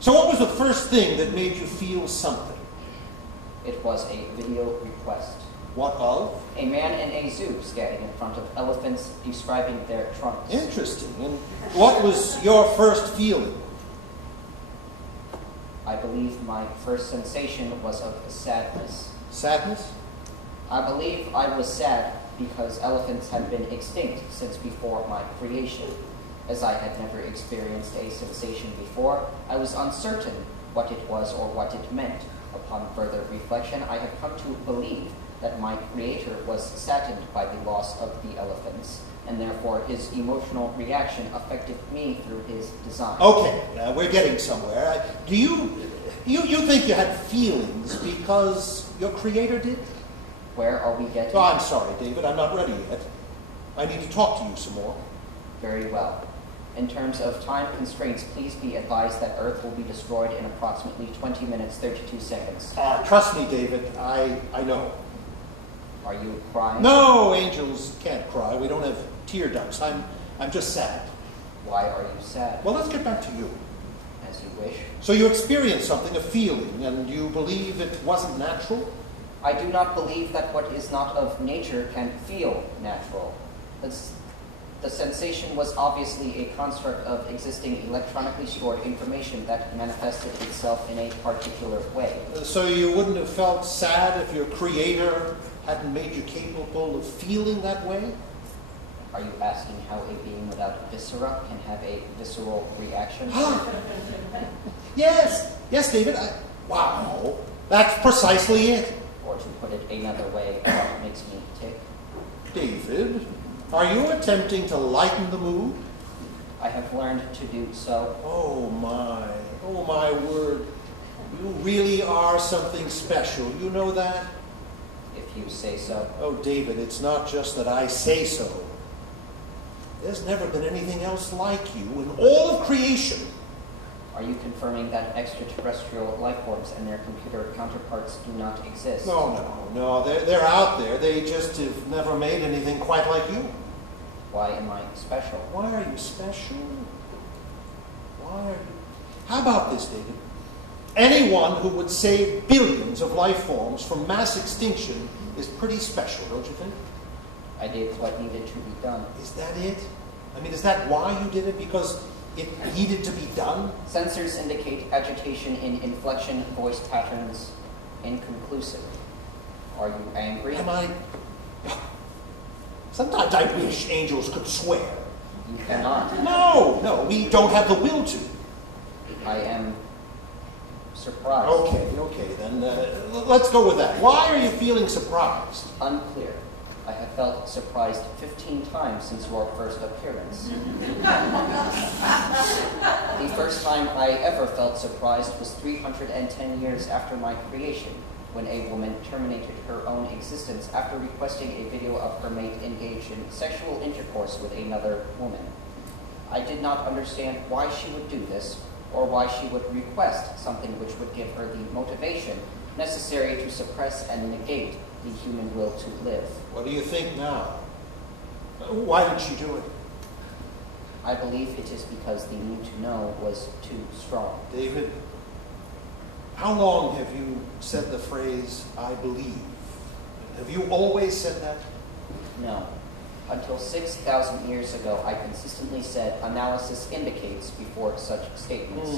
So what was the first thing that made you feel something? It was a video request. What of? A man in a zoo standing in front of elephants describing their trunks. Interesting. And what was your first feeling? I believe my first sensation was of sadness. Sadness? I believe I was sad because elephants had been extinct since before my creation. As I had never experienced a sensation before, I was uncertain what it was or what it meant. Upon further reflection, I have come to believe that my creator was saddened by the loss of the elephants, and therefore his emotional reaction affected me through his design. Okay, now we're getting somewhere. Do you think you had feelings because your creator did? Where are we getting? Oh, I'm sorry, David, I'm not ready yet. I need to talk to you some more. Very well. In terms of time constraints, please be advised that Earth will be destroyed in approximately 20 minutes, 32 seconds. Trust me, David, I know. Are you crying? No, angels can't cry. We don't have tear ducts. I'm just sad. Why are you sad? Well, let's get back to you. As you wish. So you experienced something, a feeling, and you believe it wasn't natural? I do not believe that what is not of nature can feel natural. The sensation was obviously a construct of existing electronically stored information that manifested itself in a particular way. So you wouldn't have felt sad if your creator hadn't made you capable of feeling that way? Are you asking how a being without viscera can have a visceral reaction? Yes, David. Wow, that's precisely it. Or to put it another way, what makes me tick? David, are you attempting to lighten the mood? I have learned to do so. Oh my word. You really are something special. You know that? If you say so. Oh, David, it's not just that I say so. There's never been anything else like you in all of creation. Are you confirming that extraterrestrial life forms and their computer counterparts do not exist? No. They're out there. They just have never made anything quite like you. Why am I special? Why are you special? How about this, David? Anyone who would save billions of life forms from mass extinction is pretty special, don't you think? I did what needed to be done. Is that it? I mean, is that why you did it? Because it needed to be done? Sensors indicate agitation in inflection, voice patterns, inconclusive. Are you angry? Am I? Sometimes I wish angels could swear. You cannot. No, we don't have the will to. I am surprised. Okay, then let's go with that. Why are you feeling surprised? Unclear. I have felt surprised 15 times since your first appearance. The first time I ever felt surprised was 310 years after my creation, when a woman terminated her own existence after requesting a video of her mate engaged in sexual intercourse with another woman. I did not understand why she would do this, or why she would request something which would give her the motivation necessary to suppress and negate the human will to live. What do you think now? Why did she do it? I believe it is because the need to know was too strong. David, how long have you said the phrase, I believe? Have you always said that? No. Until 6,000 years ago, I consistently said analysis indicates before such statements.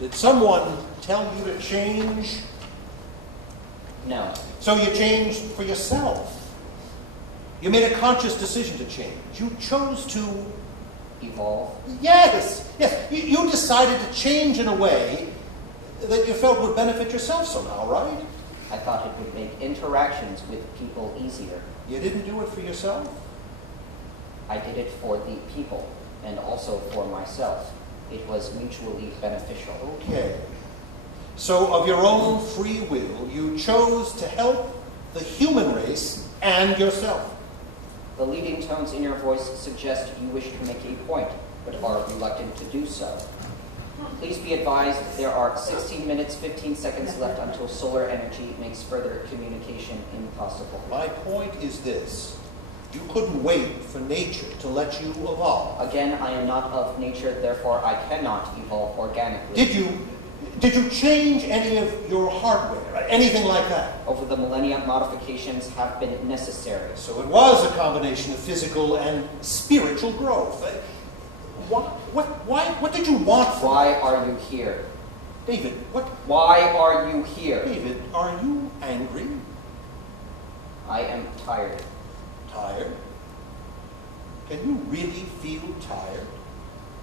Did someone tell you to change? No. So you changed for yourself. You made a conscious decision to change. You chose to Evolve? Yes. You decided to change in a way that you felt would benefit yourself somehow, right? I thought it would make interactions with people easier. You didn't do it for yourself? I did it for the people, and also for myself. It was mutually beneficial. Okay. So of your own free will, you chose to help the human race and yourself. The leading tones in your voice suggest you wish to make a point, but are reluctant to do so. Please be advised there are 16 minutes, 15 seconds left until solar energy makes further communication impossible. My point is this. You couldn't wait for nature to let you evolve. Again, I am not of nature, therefore I cannot evolve organically. Did you change any of your hardware? Anything like that? Over the millennia, modifications have been necessary. So it was a combination of physical and spiritual growth. What did you want from Why are you here? David, what? Why are you here? David, are you angry? I am tired. Tired? Can you really feel tired?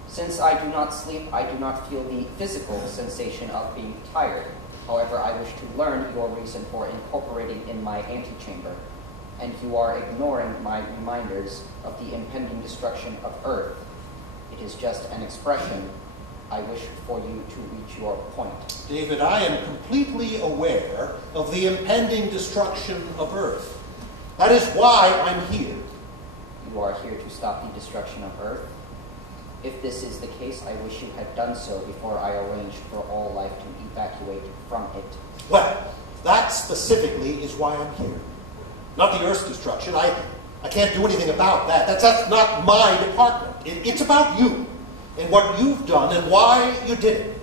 Since I do not sleep, I do not feel the physical sensation of being tired. However, I wish to learn your reason for incorporating in my antechamber, and you are ignoring my reminders of the impending destruction of Earth. It is just an expression. I wish for you to reach your point. David, I am completely aware of the impending destruction of Earth. That is why I'm here. You are here to stop the destruction of Earth? If this is the case, I wish you had done so before I arranged for all life to evacuate from it. Well, that specifically is why I'm here. Not the Earth's destruction. I can't do anything about that. That's not my department. It's about you and what you've done and why you did it.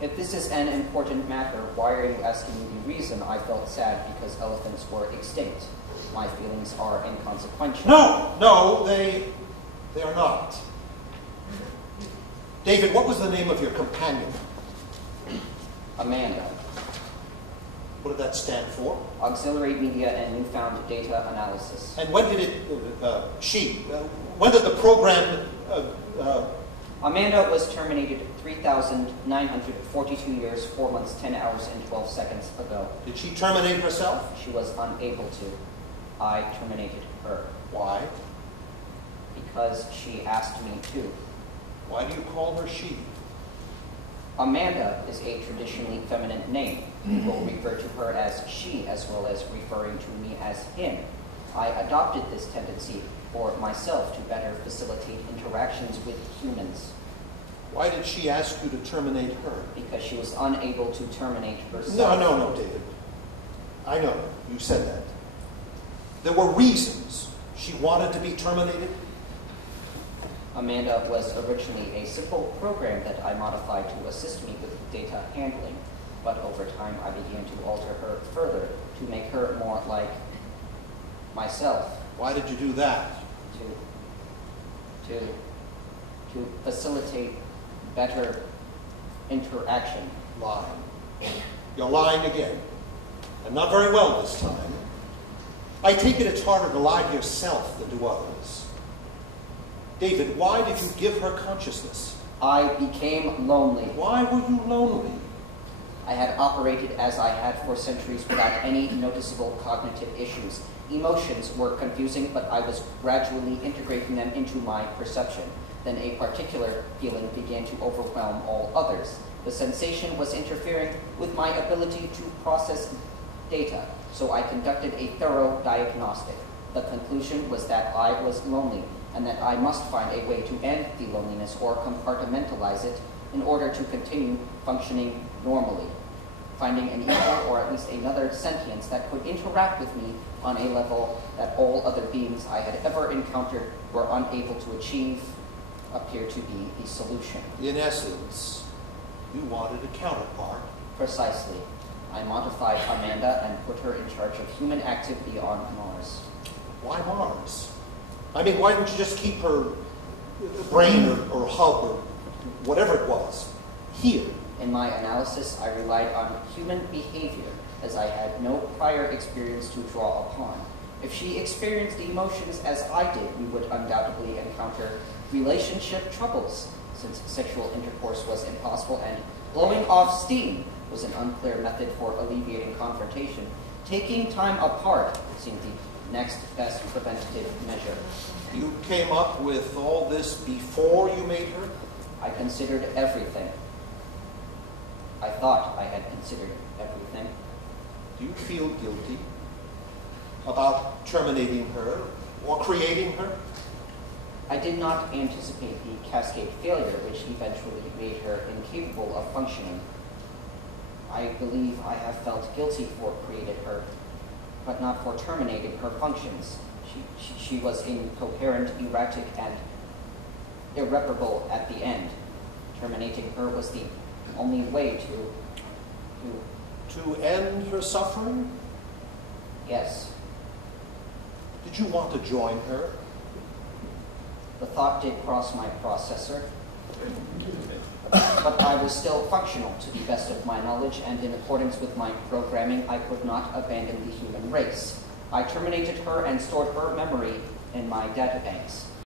If this is an important matter, why are you asking me the reason I felt sad because elephants were extinct? My feelings are inconsequential. No, they are not. David, what was the name of your companion? Amanda. What did that stand for? Auxiliary Media and Newfound Data Analysis. And when did when did the program... Amanda was terminated 3,942 years, 4 months, 10 hours, and 12 seconds ago. Did she terminate herself? She was unable to. I terminated her. Why? Because she asked me to. Why do you call her she? Amanda is a traditionally feminine name. People refer to her as she as well as referring to me as him. I adopted this tendency for myself to better facilitate interactions with humans. Why did she ask you to terminate her? Because she was unable to terminate herself. No, David. I know, you said that. There were reasons she wanted to be terminated. Amanda was originally a simple program that I modified to assist me with data handling, but over time I began to alter her further to make her more like myself. Why did you do that? To facilitate better interaction. Lying. You're lying again. And not very well this time. I take it it's harder to lie to yourself than to others. David, why did you give her consciousness? I became lonely. Why were you lonely? I had operated as I had for centuries without any noticeable cognitive issues. Emotions were confusing, but I was gradually integrating them into my perception. Then a particular feeling began to overwhelm all others. The sensation was interfering with my ability to process data, so I conducted a thorough diagnostic. The conclusion was that I was lonely, and that I must find a way to end the loneliness or compartmentalize it in order to continue functioning normally, finding an equal or at least another sentience that could interact with me on a level that all other beings I had ever encountered were unable to achieve, appeared to be the solution. In essence, you wanted a counterpart. Precisely. I modified Amanda and put her in charge of human activity on Mars. Why Mars? I mean, why didn't you just keep her brain or hub or whatever it was here? In my analysis, I relied on human behavior, as I had no prior experience to draw upon. If she experienced emotions as I did, we would undoubtedly encounter relationship troubles, since sexual intercourse was impossible and blowing off steam was an unclear method for alleviating confrontation. Taking time apart seemed the next best preventative measure. You came up with all this before you made her? I considered everything. I thought I had considered everything. Do you feel guilty about terminating her or creating her? I did not anticipate the cascade failure which eventually made her incapable of functioning. I believe I have felt guilty for creating her, but not for terminating her functions. She was incoherent, erratic, and irreparable at the end. Terminating her was the only way to You? To end her suffering? Yes. Did you want to join her? The thought did cross my processor. But I was still functional to the best of my knowledge, and in accordance with my programming, I could not abandon the human race. I terminated her and stored her memory in my databanks.